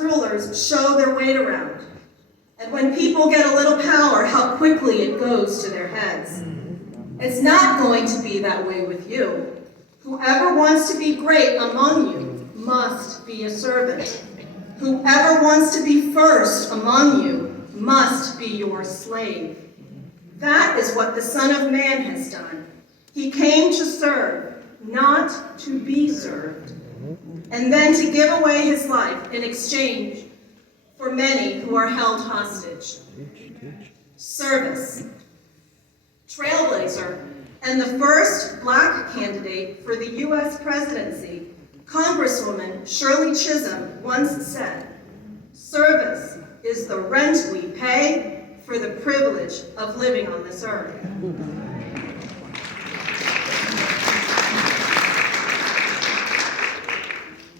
rulers show their weight around. And when people get a little power, how quickly it goes to their heads. It's not going to be that way with you. Whoever wants to be great among you must be a servant. Whoever wants to be first among you must be your slave. That is what the Son of Man has done. He came to serve, not to be served, and then to give away his life in exchange for many who are held hostage. Service. Trailblazer and the first black candidate for the U.S. presidency, Congresswoman Shirley Chisholm, once said, "Service is the rent we pay for the privilege of living on this earth."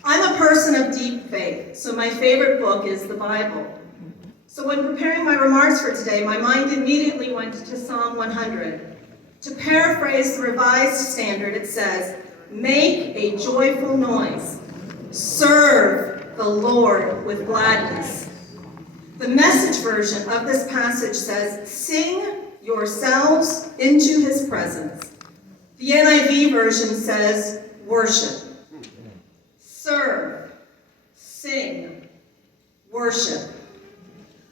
I'm a person of deep faith, so my favorite book is the Bible. So when preparing my remarks for today, my mind immediately went to Psalm 100. To paraphrase the Revised Standard, it says, "Make a joyful noise. Serve the Lord with gladness." The Message version of this passage says, "Sing yourselves into his presence." The NIV version says, "Worship." Serve, sing, worship.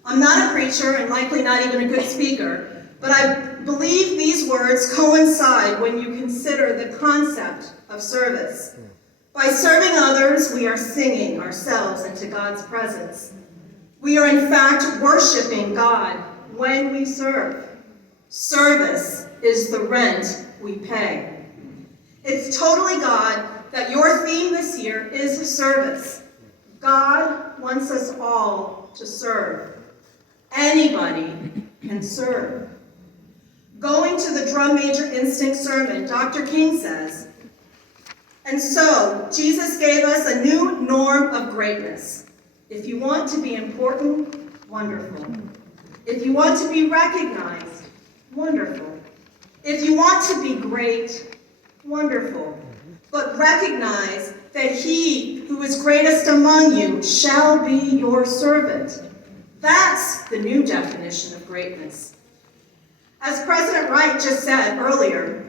I'm not a preacher and likely not even a good speaker, but I believe these words coincide when you consider the concept of service. By serving others, we are singing ourselves into God's presence. We are in fact worshiping God when we serve. Service is the rent we pay. It's totally God that your theme this year is service. God wants us all to serve. Anybody can serve. Going to the Drum Major Instinct sermon, Dr. King says, "And so, Jesus gave us a new norm of greatness. If you want to be important, wonderful. If you want to be recognized, wonderful. If you want to be great, wonderful. But recognize that he who is greatest among you shall be your servant." That's the new definition of greatness. As President Wright just said earlier,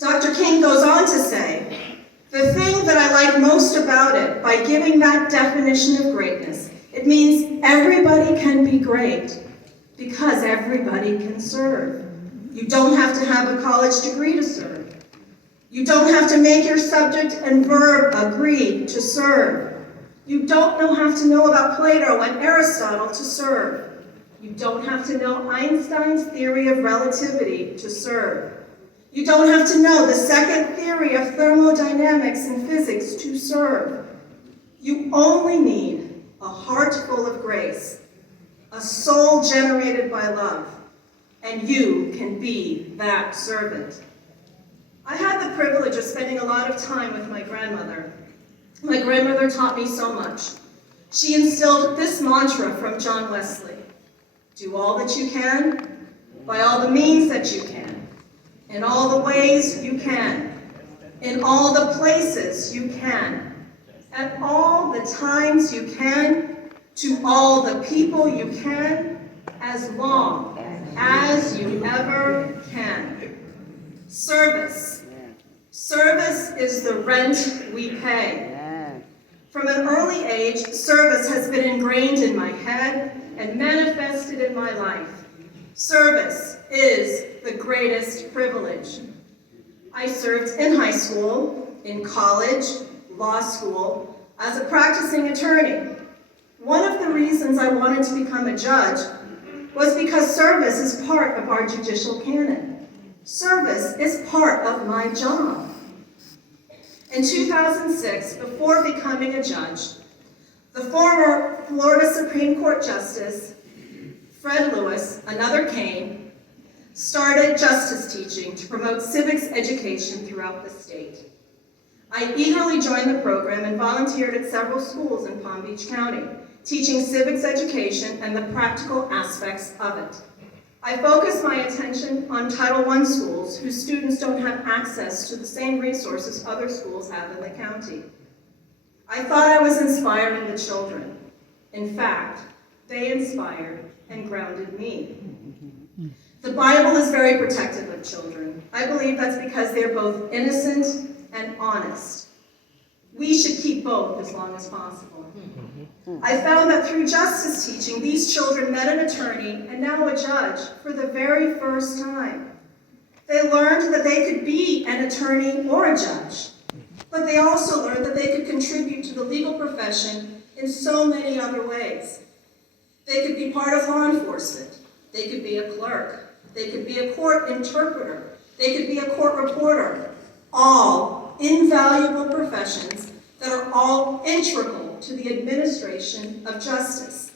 Dr. King goes on to say, "The thing that I like most about it, by giving that definition of greatness, it means everybody can be great because everybody can serve. You don't have to have a college degree to serve. You don't have to make your subject and verb agree to serve. You don't have to know about Plato and Aristotle to serve. You don't have to know Einstein's theory of relativity to serve. You don't have to know the second theory of thermodynamics and physics to serve. You only need a heart full of grace, a soul generated by love, and you can be that servant." I had the privilege of spending a lot of time with my grandmother. My grandmother taught me so much. She instilled this mantra from John Wesley: "Do all that you can, by all the means that you can, in all the ways you can, in all the places you can, at all the times you can, to all the people you can, as long as you ever can." Service. Service is the rent we pay. From an early age, service has been ingrained in my head and manifested in my life. Service is the greatest privilege. I served in high school, in college, law school, as a practicing attorney. One of the reasons I wanted to become a judge was because service is part of our judicial canon. Service is part of my job. In 2006, before becoming a judge, the former Florida Supreme Court Justice, Fred Lewis, another Kane, started justice teaching to promote civics education throughout the state. I eagerly joined the program and volunteered at several schools in Palm Beach County, teaching civics education and the practical aspects of it. I focused my attention on Title I schools whose students don't have access to the same resources other schools have in the county. I thought I was inspiring the children. In fact, they inspired and grounded me. The Bible is very protective of children. I believe that's because they're both innocent and honest. We should keep both as long as possible. I found that through justice teaching, these children met an attorney and now a judge for the very first time. They learned that they could be an attorney or a judge, but they also learned that they could contribute to the legal profession in so many other ways. They could be part of law enforcement. They could be a clerk. They could be a court interpreter. They could be a court reporter. All invaluable professions that are all integral to the administration of justice.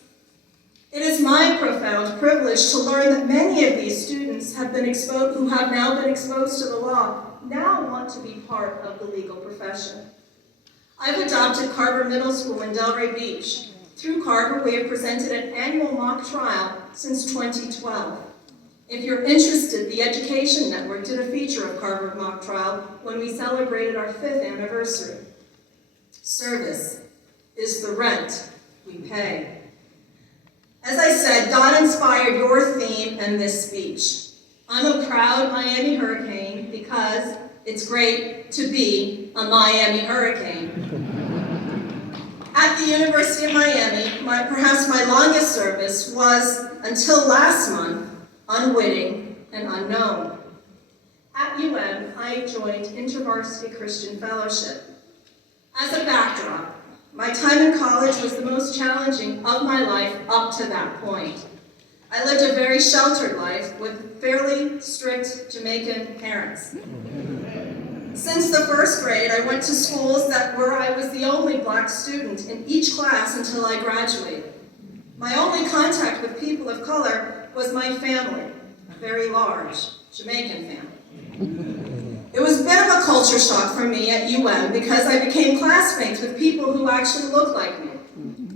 It is my profound privilege to learn that many of these students who have now been exposed to the law now want to be part of the legal profession. I've adopted Carver Middle School in Delray Beach. Through Carver, we have presented an annual mock trial since 2012. If you're interested, the Education Network did a feature of Carver mock trial when we celebrated our 5th anniversary. Service is the rent we pay. As I said, God inspired your theme and this speech. I'm a proud Miami Hurricane because it's great to be a Miami Hurricane. At the University of Miami, perhaps my longest service was, until last month, unwitting and unknown. At UM, I joined InterVarsity Christian Fellowship. As a backdrop, my time in college was the most challenging of my life up to that point. I lived a very sheltered life with fairly strict Jamaican parents. Since the first grade, I went to schools where I was the only black student in each class until I graduated. My only contact with people of color was my family, a very large Jamaican family. It was a bit of a culture shock for me at UM because I became classmates with people who actually looked like me.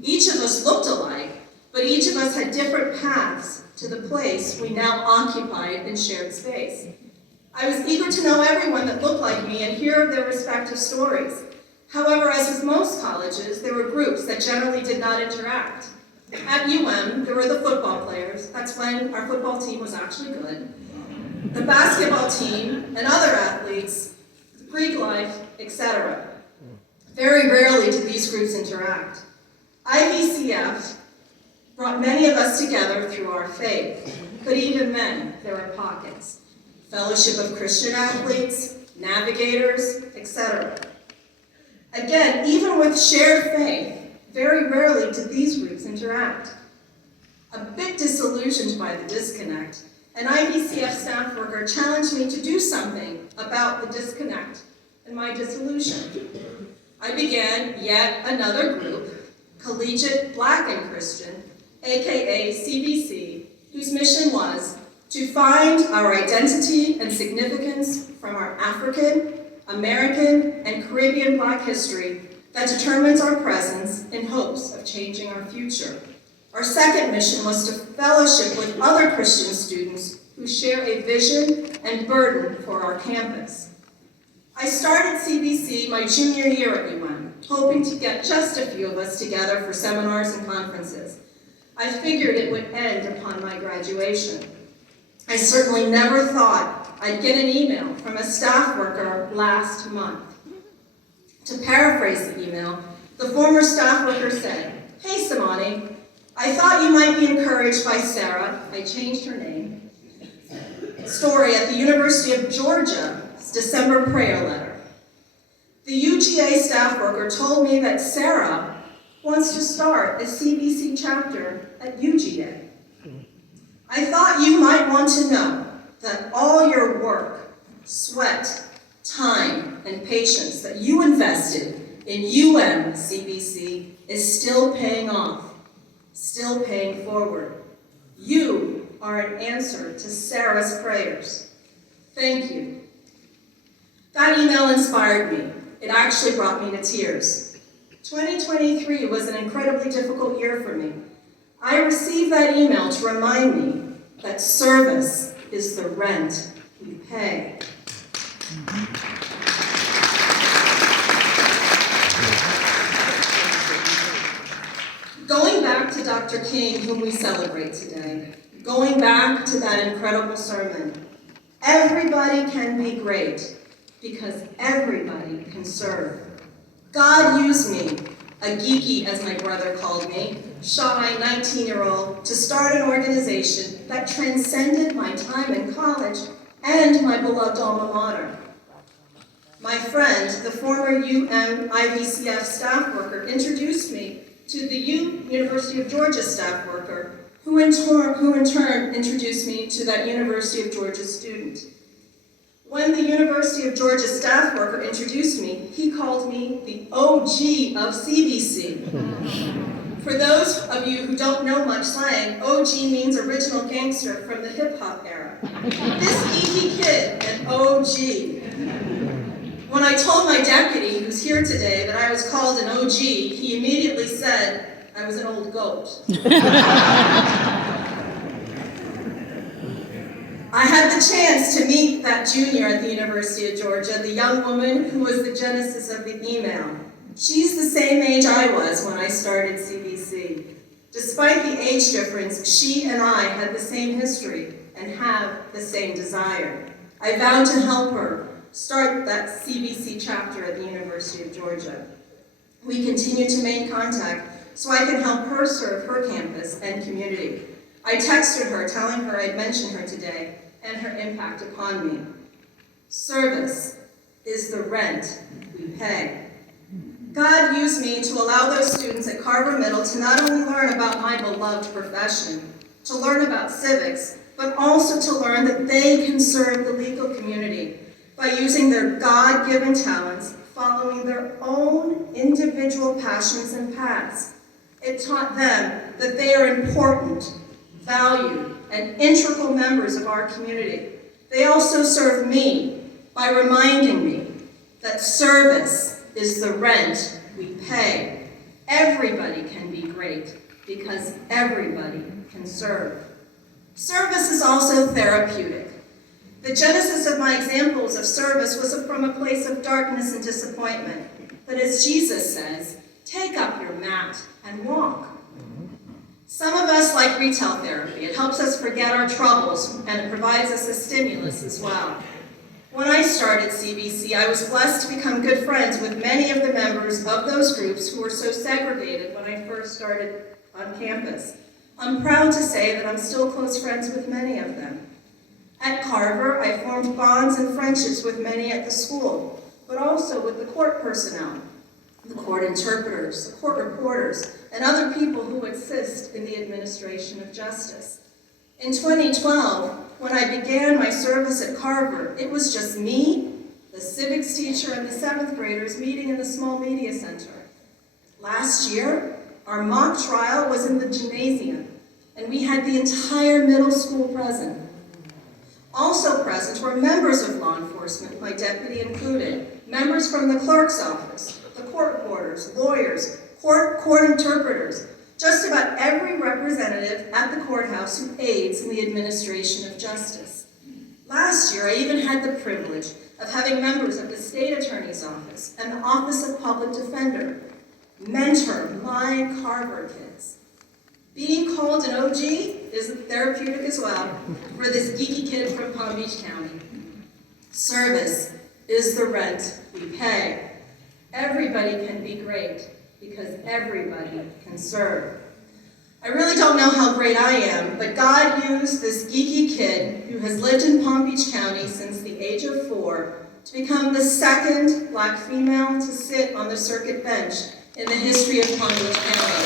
Each of us looked alike, but each of us had different paths to the place we now occupied in shared space. I was eager to know everyone that looked like me and hear their respective stories. However, as with most colleges, there were groups that generally did not interact. At UM, there were the football players. That's when our football team was actually good. The basketball team and other athletes, Greek life, etc. Very rarely did these groups interact. IVCF brought many of us together through our faith, but even then, there were pockets. Fellowship of Christian Athletes, Navigators, etc. Again, even with shared faith, very rarely did these groups interact. A bit disillusioned by the disconnect, an IVCF staff worker challenged me to do something about the disconnect and my disillusion. I began yet another group, Collegiate Black and Christian, aka CBC, whose mission was to find our identity and significance from our African, American, and Caribbean Black history that determines our presence in hopes of changing our future. Our second mission was to fellowship with other Christian students who share a vision and burden for our campus. I started CBC my junior year at UM, hoping to get just a few of us together for seminars and conferences. I figured it would end upon my graduation. I certainly never thought I'd get an email from a staff worker last month. To paraphrase the email, the former staff worker said, "Hey, Cymonie, I thought you might be encouraged by Sarah," I changed her name, story at the University of Georgia's December prayer letter. The UGA staff worker told me that Sarah wants to start a CBC chapter at UGA. I thought you might want to know that all your work, sweat, time, and patience that you invested in UM CBC is still paying off, still paying forward. You are an answer to Sarah's prayers. Thank you. That email inspired me. It actually brought me to tears. 2023 was an incredibly difficult year for me. I received that email to remind me that service is the rent we pay. back to Dr. King, whom we celebrate today, going back to that incredible sermon. Everybody can be great because everybody can serve. God used me, a geeky, as my brother called me, shy 19-year-old, to start an organization that transcended my time in college and my beloved alma mater. My friend, the former UM-IVCF staff worker, introduced me to the University of Georgia staff worker, who in turn introduced me to that University of Georgia student. When the University of Georgia staff worker introduced me, he called me the OG of CBC. For those of you who don't know much slang, OG means original gangster from the hip-hop era. This geeky kid, an OG. When I told my deputy, who's here today, that I was called an OG, he immediately said I was an old goat. I had the chance to meet that junior at the University of Georgia, the young woman who was the genesis of the email. She's the same age I was when I started CBC. Despite the age difference, she and I had the same history and have the same desire. I vowed to help her start that CBC chapter at the University of Georgia. We continue to maintain contact so I can help her serve her campus and community. I texted her telling her I'd mention her today and her impact upon me. Service is the rent we pay. God used me to allow those students at Carver Middle to not only learn about my beloved profession, to learn about civics, but also to learn that they can serve the legal community by using their God-given talents, following their own individual passions and paths. It taught them that they are important, valued, and integral members of our community. They also served me by reminding me that service is the rent we pay. Everybody can be great because everybody can serve. Service is also therapeutic. The genesis of my examples of service was from a place of darkness and disappointment. But as Jesus says, take up your mat and walk. Some of us like retail therapy. It helps us forget our troubles and it provides us a stimulus as well. When I started CBC, I was blessed to become good friends with many of the members of those groups who were so segregated when I first started on campus. I'm proud to say that I'm still close friends with many of them. At Carver, I formed bonds and friendships with many at the school, but also with the court personnel, the court interpreters, the court reporters, and other people who assist in the administration of justice. In 2012, when I began my service at Carver, it was just me, the civics teacher, and the 7th graders meeting in the small media center. Last year, our mock trial was in the gymnasium, and we had the entire middle school present. Also present were members of law enforcement, my deputy included, members from the clerk's office, the court reporters, lawyers, court interpreters, just about every representative at the courthouse who aids in the administration of justice. Last year, I even had the privilege of having members of the state attorney's office and the Office of Public Defender mentor my Carver kids. Being called an OG is therapeutic as well for this geeky kid from Palm Beach County. Service is the rent we pay. Everybody can be great because everybody can serve. I really don't know how great I am, but God used this geeky kid who has lived in Palm Beach County since the age of 4 to become the second Black female to sit on the circuit bench in the history of Palm Beach County.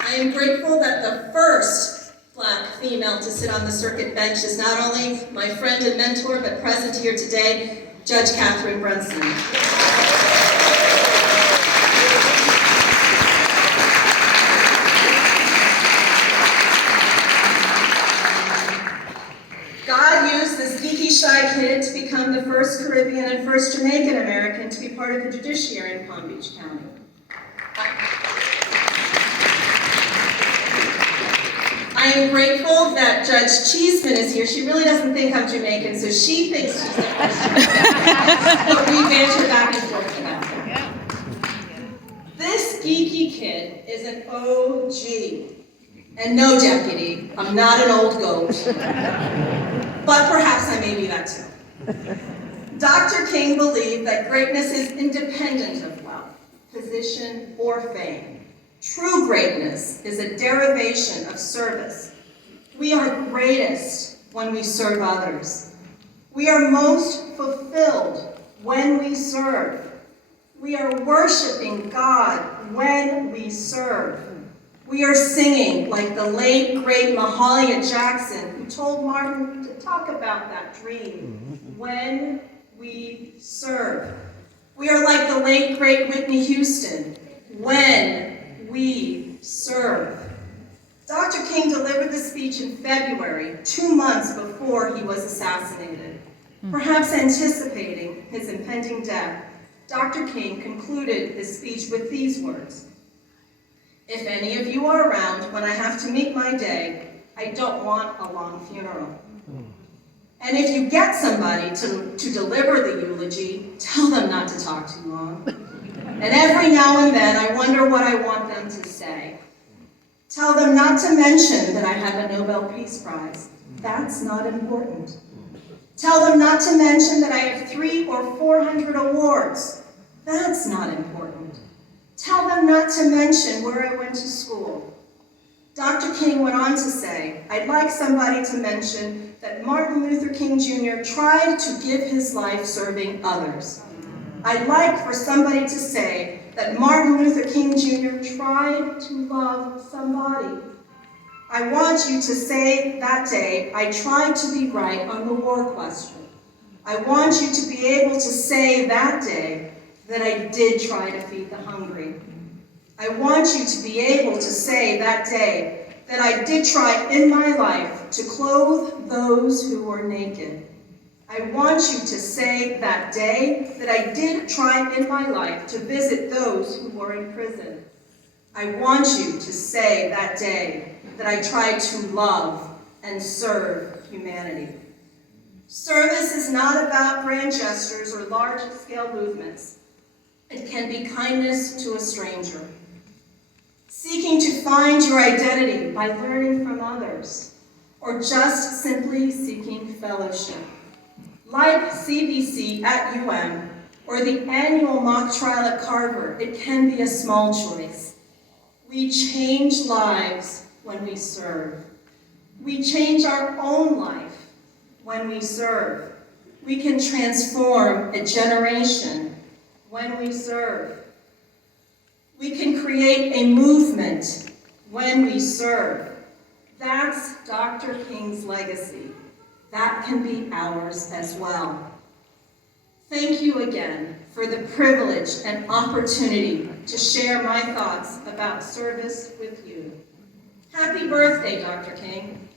I am grateful that the first Black female to sit on the circuit bench is not only my friend and mentor, but present here today, Judge Catherine Brunson. God used this geeky, shy kid to become the first Caribbean and first Jamaican American to be part of the judiciary in Palm Beach County. I am grateful that Judge Cheeseman is here. She really doesn't think I'm Jamaican, so she thinks she's the first Jamaican. But we banter talking about that. This geeky kid is an OG. And no, deputy, I'm not an old goat. But perhaps I may be that too. Dr. King believed that greatness is independent of wealth, position, or fame. True greatness is a derivation of service. We are greatest when we serve others. We are most fulfilled when we serve. We are worshiping God when we serve. We are singing like the late, great Mahalia Jackson, who told Martin to talk about that dream, when we serve. We are like the late, great Whitney Houston, when we serve. Dr. King delivered the speech in February, 2 months before he was assassinated. Perhaps anticipating his impending death, Dr. King concluded his speech with these words: "If any of you are around when I have to meet my day, I don't want a long funeral. And if you get somebody to deliver the eulogy, tell them not to talk too long. And every now and then, I wonder what I want them to say. Tell them not to mention that I have a Nobel Peace Prize. That's not important. Tell them not to mention that I have 300 or 400 awards. That's not important. Tell them not to mention where I went to school." Dr. King went on to say, "I'd like somebody to mention that Martin Luther King Jr. tried to give his life serving others. I'd like for somebody to say that Martin Luther King Jr. tried to love somebody. I want you to say that day, I tried to be right on the war question. I want you to be able to say that day that I did try to feed the hungry. I want you to be able to say that day that I did try in my life to clothe those who were naked. I want you to say that day that I did try in my life to visit those who were in prison. I want you to say that day that I tried to love and serve humanity." Service is not about grand gestures or large-scale movements. It can be kindness to a stranger. Seeking to find your identity by learning from others, or just simply seeking fellowship. Like CBC at UM, or the annual mock trial at Carver, it can be a small choice. We change lives when we serve. We change our own life when we serve. We can transform a generation when we serve. We can create a movement when we serve. That's Dr. King's legacy. That can be ours as well. Thank you again for the privilege and opportunity to share my thoughts about service with you. Happy birthday, Dr. King.